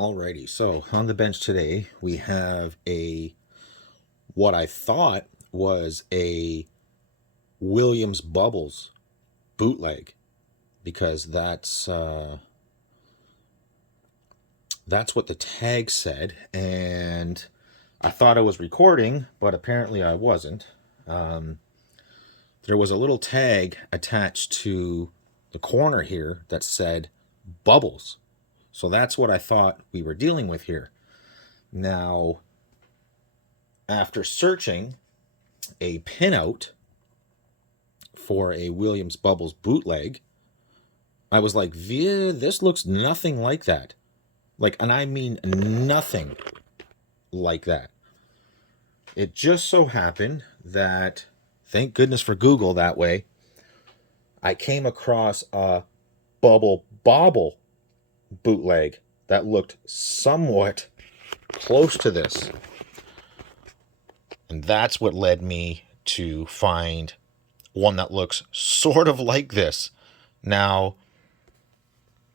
Alrighty, so on the bench today we have what I thought was a Williams Bubbles bootleg, because that's what the tag said, and I thought I was recording, but apparently I wasn't. There was a little tag attached to the corner here that said Bubbles. So that's what I thought we were dealing with here. Now, after searching a pinout for a Williams Bubbles bootleg, I was like, this looks nothing like that. And I mean nothing like that. It just so happened that, thank goodness for Google that way, I came across a Bobble bootleg that looked somewhat close to this. And that's what led me to find one that looks sort of like this. Now,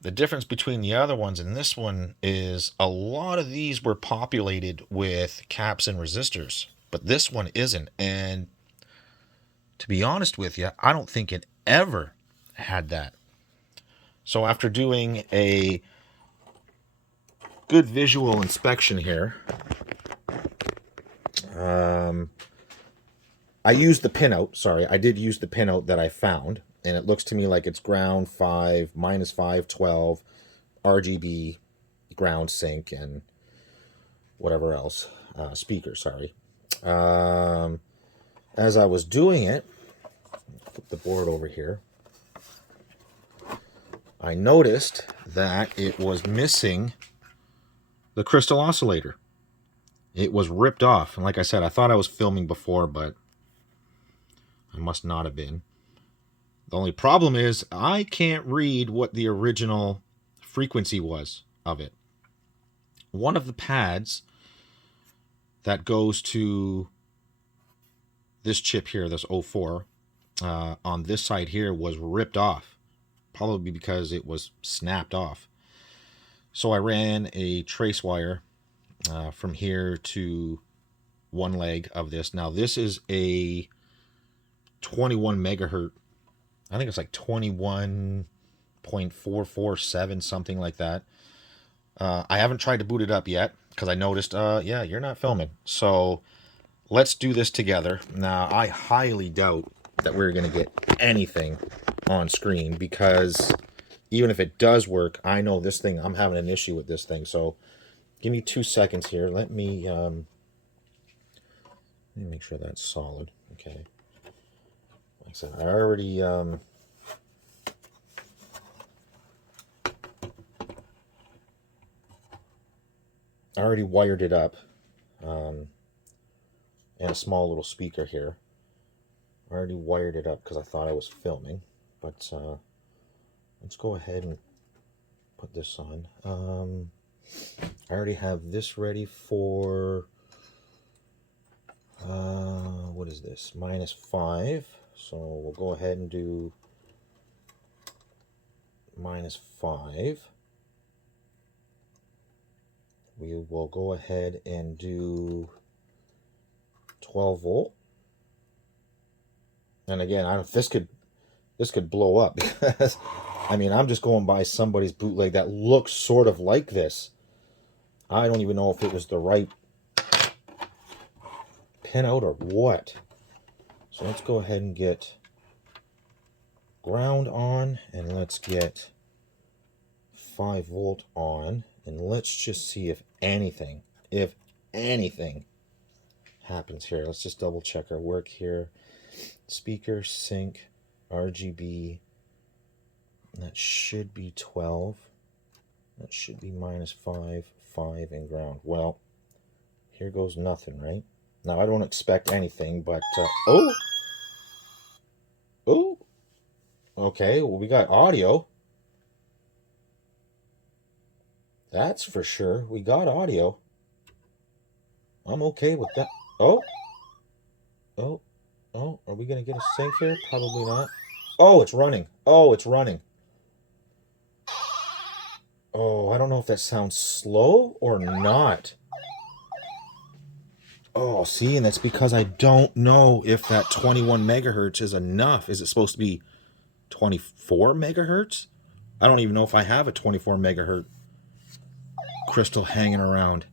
the difference between the other ones and this one is a lot of these were populated with caps and resistors, but this one isn't. And to be honest with you, I don't think it ever had that. So after doing a good visual inspection here, I used the pinout. Sorry, I did use the pinout that I found, and it looks to me like it's ground 5, minus 5, 12, RGB, ground sync, and whatever else. Speaker, sorry. As I was doing it, flip the board over here, I noticed that it was missing the crystal oscillator. It was ripped off. And like I said, I thought I was filming before, but I must not have been. The only problem is I can't read what the original frequency was of it. One of the pads that goes to this chip here, this 04, on this side here was ripped off, probably because it was snapped off. So I ran a trace wire from here to one leg of this. Now this is a 21 megahertz. I think it's like 21.447, something like that. I haven't tried to boot it up yet because I noticed, yeah, you're not filming. So let's do this together. Now, I highly doubt that we're going to get anything on screen, because even if it does work, I know this thing, I'm having an issue with this thing. So give me 2 seconds here. Let me make sure that's solid. Okay. Like I said, I already wired it up, and a small little speaker here. I already wired it up because I thought I was filming, but let's go ahead and put this on. I already have this ready for, what is this, minus 5, so we'll go ahead and do minus 5. We will go ahead and do 12 volt. And again, this could blow up, because I mean, I'm just going by somebody's bootleg that looks sort of like this. I don't even know if it was the right pinout or what. So let's go ahead and get ground on, and let's get 5 volt on, and let's just see if anything happens here. Let's just double check our work here. Speaker, sync, RGB. That should be 12. That should be minus 5, 5, and ground. Well, here goes nothing, right? Now, I don't expect anything, but... oh! Okay, well, we got audio. That's for sure. We got audio. I'm okay with that. Oh! Are we going to get a sync here? Probably not. Oh, it's running. Oh, I don't know if that sounds slow or not. Oh, see, and that's because I don't know if that 21 megahertz is enough. Is it supposed to be 24 megahertz? I don't even know if I have a 24 megahertz crystal hanging around.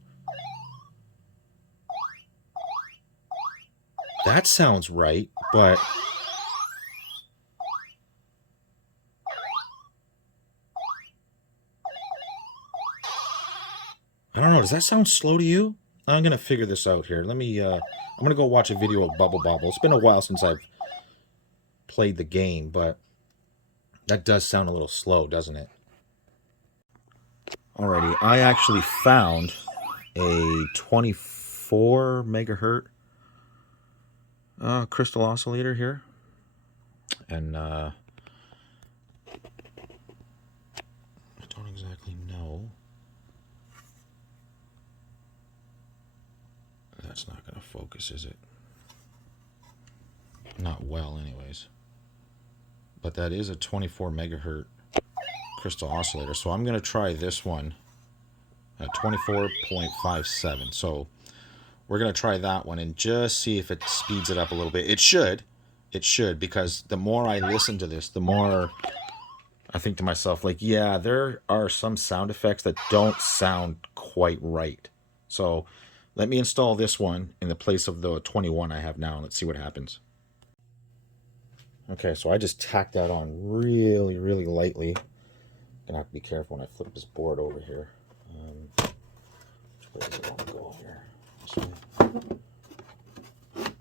That sounds right, but I don't know. Does that sound slow to you? I'm going to figure this out here. Let me, I'm going to go watch a video of Bobble. It's been a while since I've played the game, but that does sound a little slow, doesn't it? Alrighty, I actually found a 24 megahertz crystal oscillator here. And I don't exactly know. That's not going to focus, is it? Not well, anyways. But that is a 24 megahertz crystal oscillator. So I'm going to try this one at 24.57. So we're going to try that one and just see if it speeds it up a little bit. It should. It should, because the more I listen to this, the more I think to myself, like, yeah, there are some sound effects that don't sound quite right. So let me install this one in the place of the 21 I have now. Let's see what happens. Okay, so I just tacked that on really, really lightly. Gonna have to be careful when I flip this board over here. Where does it want to go here? This way.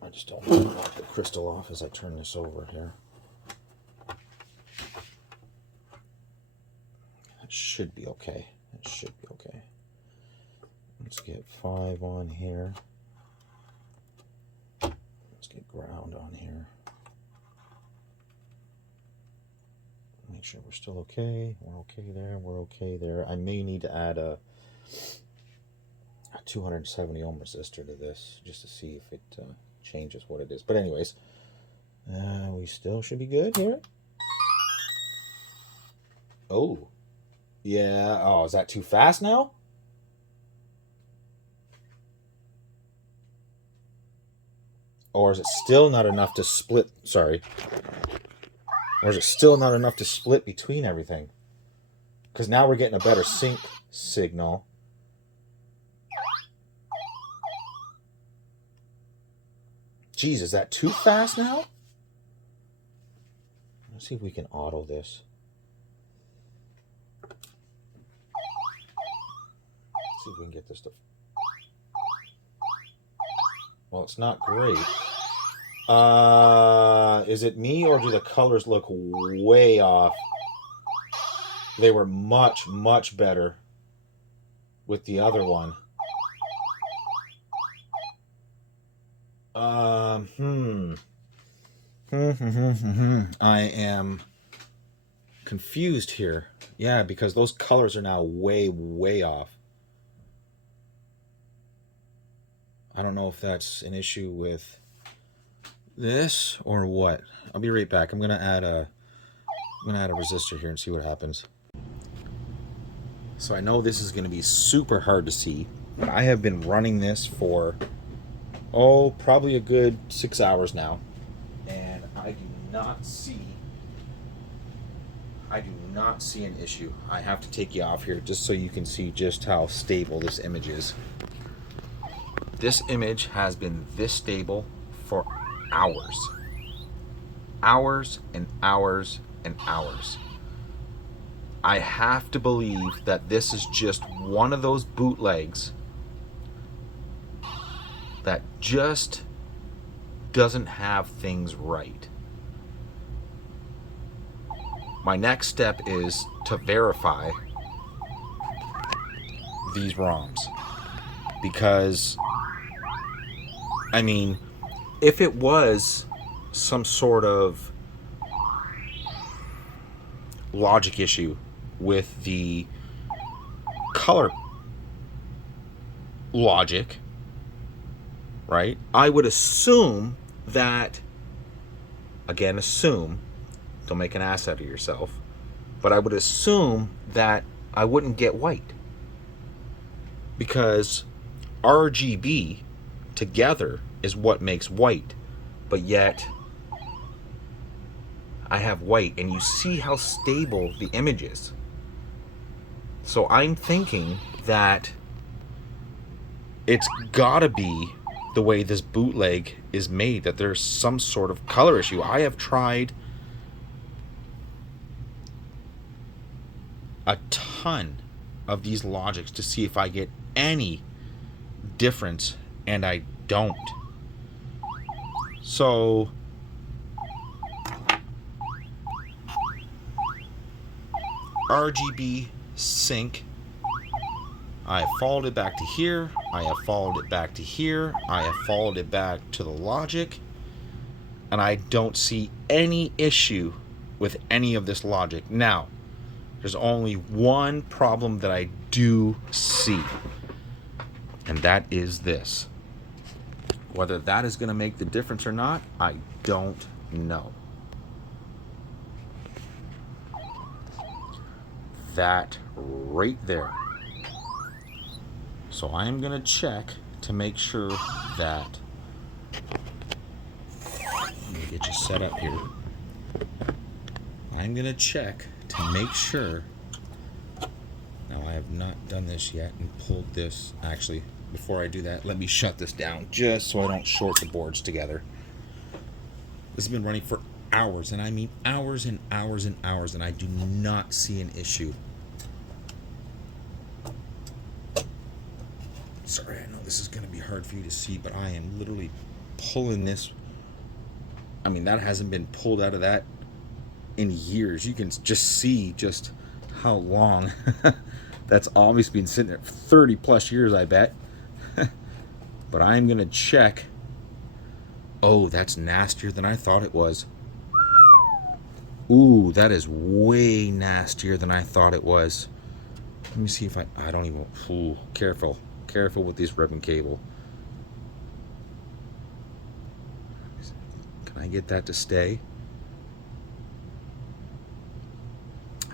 I just don't want to knock the crystal off as I turn this over here. It should be okay. It should be okay. Let's get 5 on here. Let's get ground on here. Make sure we're still okay. We're okay there. We're okay there. I may need to add a 270 ohm resistor to this just to see if it changes what it is. But anyways, we still should be good here. Oh, yeah. Oh, is that too fast now? Or is it still not enough to split? Sorry. Or is it still not enough to split between everything? Because now we're getting a better sync signal. Geez, is that too fast now? Let's see if we can auto this. Let's see if we can get this to... Well, it's not great. Is it me, or do the colors look way off? They were much, much better with the other one. I am confused here. Yeah, because those colors are now way, way off. I don't know if that's an issue with this or what. I'll be right back. I'm gonna add a resistor here and see what happens. So I know this is gonna be super hard to see, but I have been running this for probably a good 6 hours now, and I do not see an issue. I have to take you off here just so you can see just how stable this image is. This image has been this stable for hours. Hours and hours and hours. I have to believe that this is just one of those bootlegs that just doesn't have things right. My next step is to verify these ROMs, because I mean, if it was some sort of logic issue with the color logic, right, I would assume that, again, don't make an ass out of yourself, but I would assume that I wouldn't get white. Because RGB together is what makes white. But yet, I have white, and you see how stable the image is. So I'm thinking that it's gotta be the way this bootleg is made, that there's some sort of color issue. I have tried a ton of these logics to see if I get any difference, and I don't. So RGB sync, I have followed it back to here, I have followed it back to here, I have followed it back to the logic, and I don't see any issue with any of this logic. Now, there's only one problem that I do see, and that is this. Whether that is going to make the difference or not, I don't know. That right there. So I'm going to check to make sure that, let me get you set up here. I'm going to check to make sure. Now, I have not done this yet and pulled this. Actually, before I do that, let me shut this down just so I don't short the boards together. This has been running for hours, and I mean hours and hours and hours, and I do not see an issue. Sorry, I know this is going to be hard for you to see, but I am literally pulling this. I mean, that hasn't been pulled out of that in years. You can just see just how long that's obviously been sitting there for 30 plus years, I bet. But I'm going to check. Oh, that's nastier than I thought it was. Ooh, that is way nastier than I thought it was. Let me see if I don't even, ooh, careful with this ribbon cable. Can I get that to stay?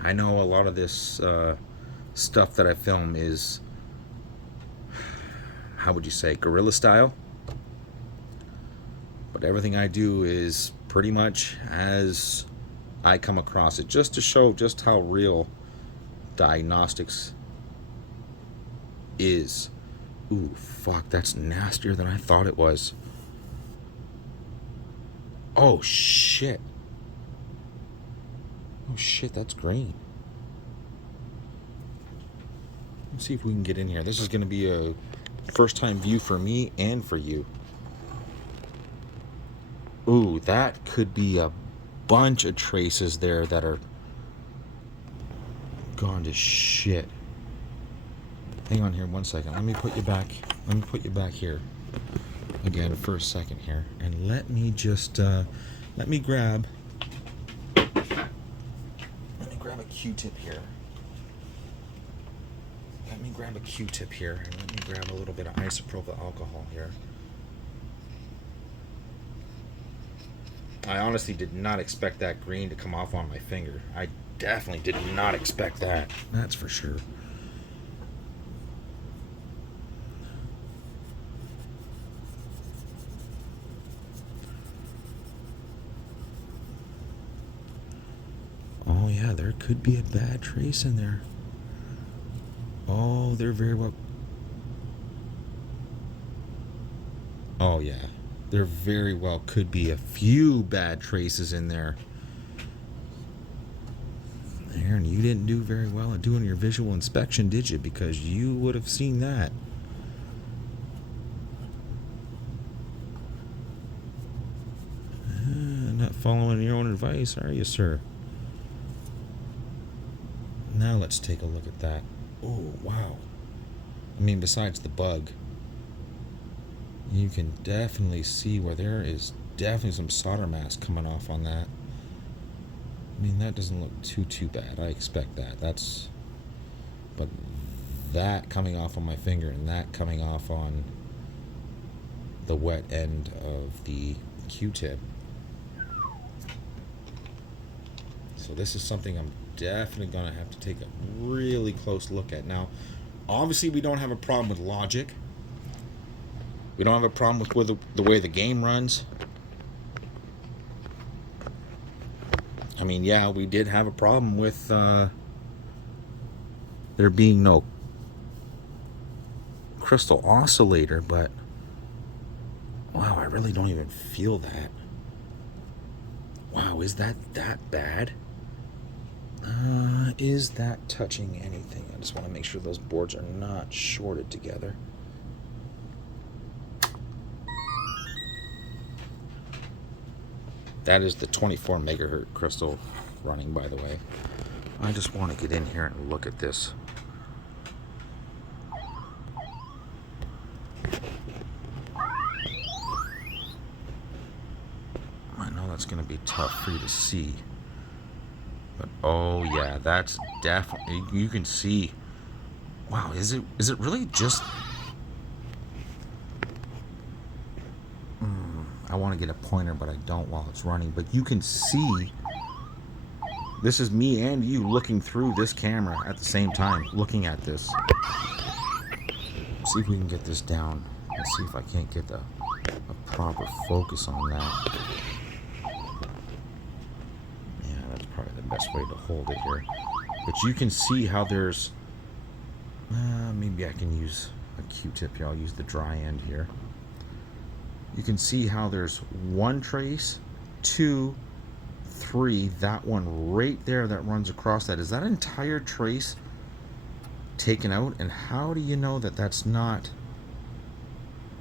I know a lot of this stuff that I film is, how would you say, guerrilla style? But everything I do is pretty much as I come across it, just to show just how real diagnostics is. Ooh, fuck, that's nastier than I thought it was. Oh, shit. Oh, shit, that's green. Let's see if we can get in here. This is going to be a first-time view for me and for you. Ooh, that could be a bunch of traces there that are gone to shit. Hang on here one second. Let me put you back. Let me put you back here again for a second here, and let me just let me grab a Q-tip here. Let me grab a Q-tip here, and let me grab a little bit of isopropyl alcohol here. I honestly did not expect that green to come off on my finger. I definitely did not expect that. That's for sure. Oh yeah, there could be a bad trace in there. Oh, there very well. Oh yeah, there very well could be a few bad traces in there. Aaron, you didn't do very well at doing your visual inspection, did you? Because you would have seen that. Not following your own advice, are you, sir? Now let's take a look at that. Oh, wow. I mean, besides the bug, you can definitely see where there is definitely some solder mask coming off on that. I mean, that doesn't look too bad. I expect that. But that coming off on my finger and that coming off on the wet end of the Q-tip. So this is something I'm definitely going to have to take a really close look at. Now, obviously, we don't have a problem with logic. We don't have a problem with the way the game runs. I mean, yeah, we did have a problem with there being no crystal oscillator, but wow, I really don't even feel that. Wow, is that bad? Is that touching anything? I just want to make sure those boards are not shorted together. That is the 24 megahertz crystal running, by the way. I just want to get in here and look at this. I know that's going to be tough for you to see. But oh yeah, that's definitely, you can see. Wow, is it really just... I want to get a pointer, but I don't while it's running. But you can see, this is me and you looking through this camera at the same time, looking at this. See if we can get this down and see if I can't get a proper focus on that. Yeah, that's probably the best way to hold it here. But you can see how there's... maybe I can use a Q-tip here. I'll use the dry end here. You can see how there's one trace, 2, 3, that one right there that runs across that. Is that entire trace taken out? And how do you know that that's not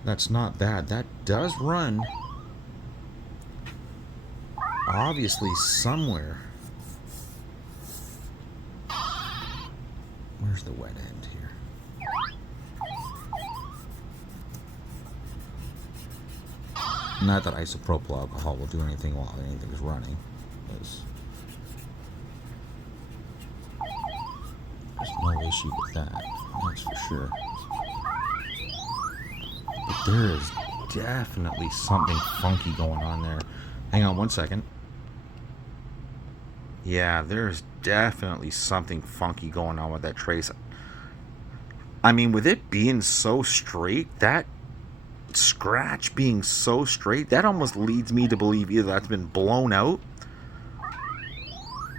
bad? That does run obviously somewhere. Where's the wet end here? Not that isopropyl alcohol will do anything while anything's running. There's no issue with that, that's for sure. But there is definitely something funky going on there. Hang on one second. Yeah, there's definitely something funky going on with that trace. I mean, with it being so straight, that scratch being so straight, that almost leads me to believe either that's been blown out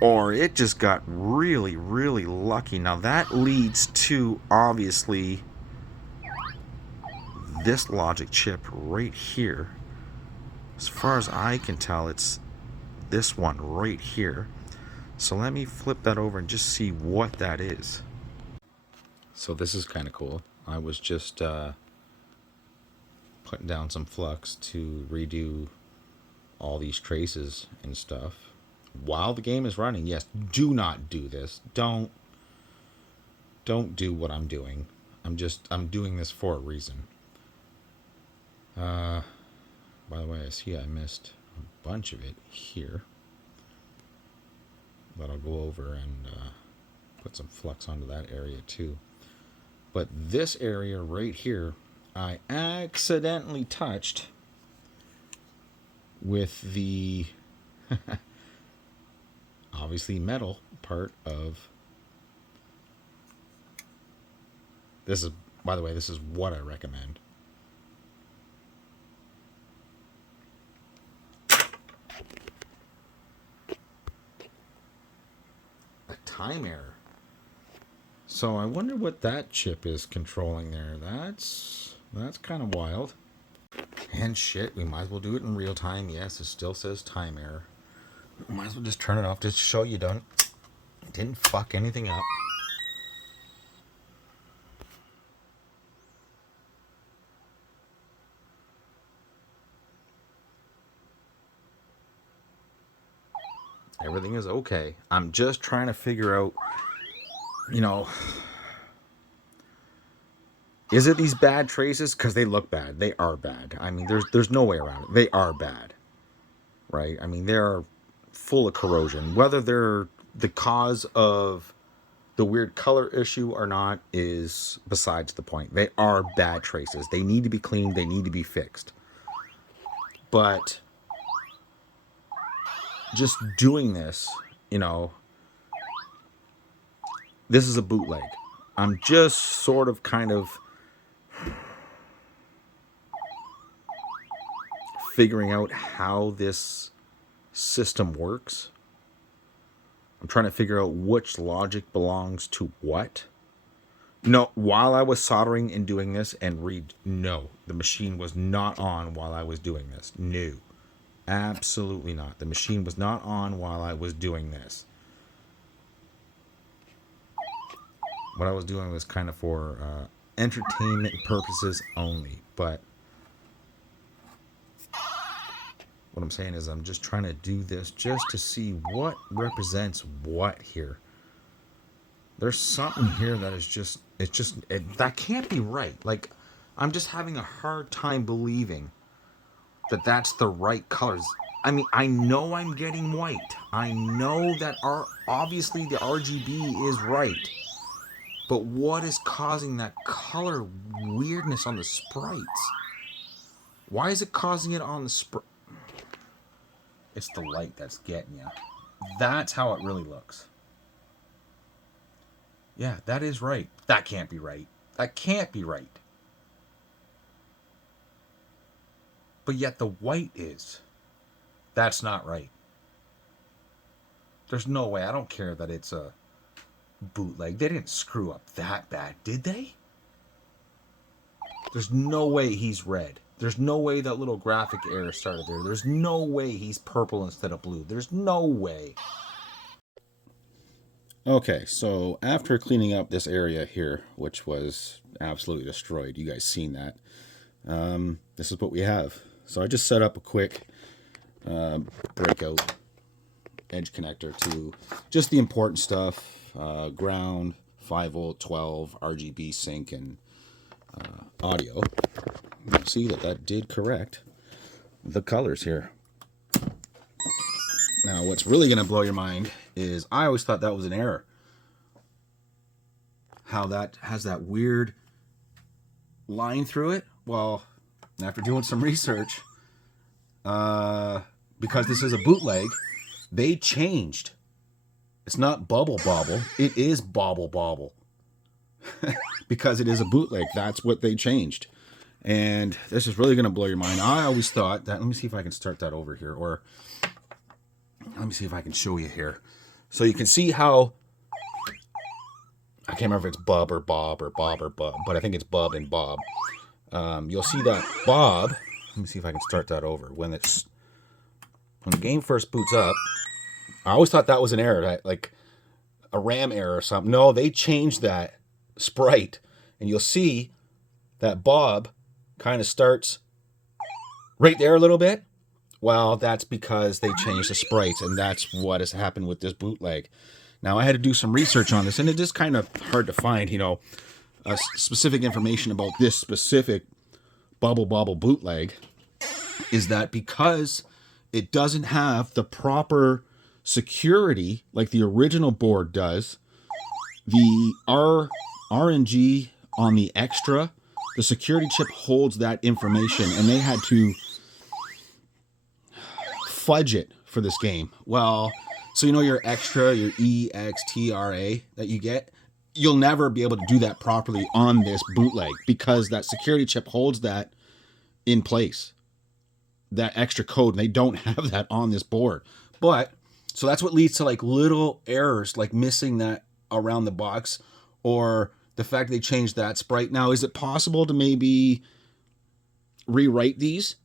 or it just got really, really lucky. Now that leads to, obviously, this logic chip right here. As far as I can tell, it's this one right here. So let me flip that over and just see what that is. So this is kind of cool. I was just putting down some flux to redo all these traces and stuff while the game is running. Yes, do not do this. Don't do what I'm doing. I'm doing this for a reason. By the way, I see I missed a bunch of it here, but I'll go over and put some flux onto that area too. But this area right here, I accidentally touched with the obviously metal part of this. Is, by the way, this is what I recommend. A time error. So I wonder what that chip is controlling there. That's kind of wild. And shit, we might as well do it in real time. Yes, it still says time error. Might as well just turn it off just to show you didn't fuck anything up. Everything is okay. I'm just trying to figure out, you know, is it these bad traces? Because they look bad. They are bad. I mean, there's no way around it. They are bad, right? I mean, they're full of corrosion. Whether they're the cause of the weird color issue or not is besides the point. They are bad traces. They need to be cleaned. They need to be fixed. But just doing this, you know, this is a bootleg. I'm just sort of kind of figuring out how this system works. I'm trying to figure out which logic belongs to what. No, while I was soldering and doing this, and no, the machine was not on while I was doing this. No, absolutely not. The machine was not on while I was doing this. What I was doing was kind of for entertainment purposes only. But what I'm saying is I'm just trying to do this just to see what represents what here. There's something here that is just, that can't be right. Like, I'm just having a hard time believing that that's the right colors. I mean, I know I'm getting white. I know that obviously the RGB is right. But what is causing that color weirdness on the sprites? Why is it causing it on the sprite? It's the light that's getting you. That's how it really looks. Yeah, that is right. That can't be right. That can't be right. But yet the white is. That's not right. There's no way. I don't care that it's a bootleg. They didn't screw up that bad, did they? There's no way he's red. There's no way that little graphic error started there. There's no way he's purple instead of blue. There's no way. Okay, so after cleaning up this area here, which was absolutely destroyed, you guys seen that, this is what we have. So I just set up a quick breakout edge connector to just the important stuff, ground, 5 volt, 12, RGB sync, and audio. You'll see that did correct the colors here. Now, what's really going to blow your mind is I always thought that was an error. How that has that weird line through it. Well, after doing some research, because this is a bootleg, they changed. It's not Bubble Bobble. It is Bobble Bobble. Because it is a bootleg. That's what they changed. And this is really going to blow your mind. I always thought that, let me see if I can start that over here, or let me see if I can show you here. So you can see how, I can't remember if it's Bub or Bob or Bob or Bub, but I think it's Bub and Bob. You'll see that Bob, let me see if I can start that over. When the game first boots up, I always thought that was an error, like a RAM error or something. No, they changed that sprite, and you'll see that Bob kind of starts right there a little bit. Well, that's because they changed the sprites, and that's what has happened with this bootleg. Now, I had to do some research on this, and it is kind of hard to find, specific information about this specific Bubble Bobble bootleg, is that because it doesn't have the proper security like the original board does, the RNG on the extra, the security chip holds that information, and they had to fudge it for this game. Well, so your extra, your EXTRA that you get, you'll never be able to do that properly on this bootleg because that security chip holds that in place, that extra code, and they don't have that on this board. But so that's what leads to like little errors, like missing that around the box, or the fact they changed that sprite. Now, is it possible to maybe rewrite these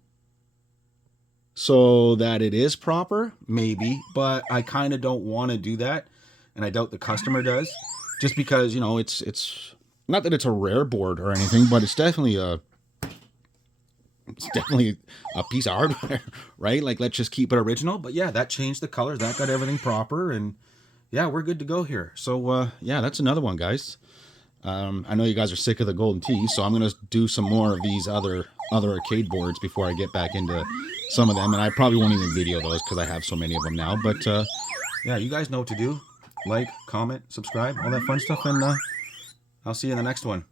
so that it is proper? Maybe, but I kind of don't want to do that, and I doubt the customer does, just because it's not that it's a rare board or anything, but it's definitely a piece of hardware, right? Like, let's just keep it original. But yeah, that changed the colors, that got everything proper, and yeah, we're good to go here. So yeah, that's another one, guys. I know you guys are sick of the Golden Tee, so I'm going to do some more of these other arcade boards before I get back into some of them. And I probably won't even video those because I have so many of them now. But yeah, you guys know what to do. Like, comment, subscribe, all that fun stuff. And I'll see you in the next one.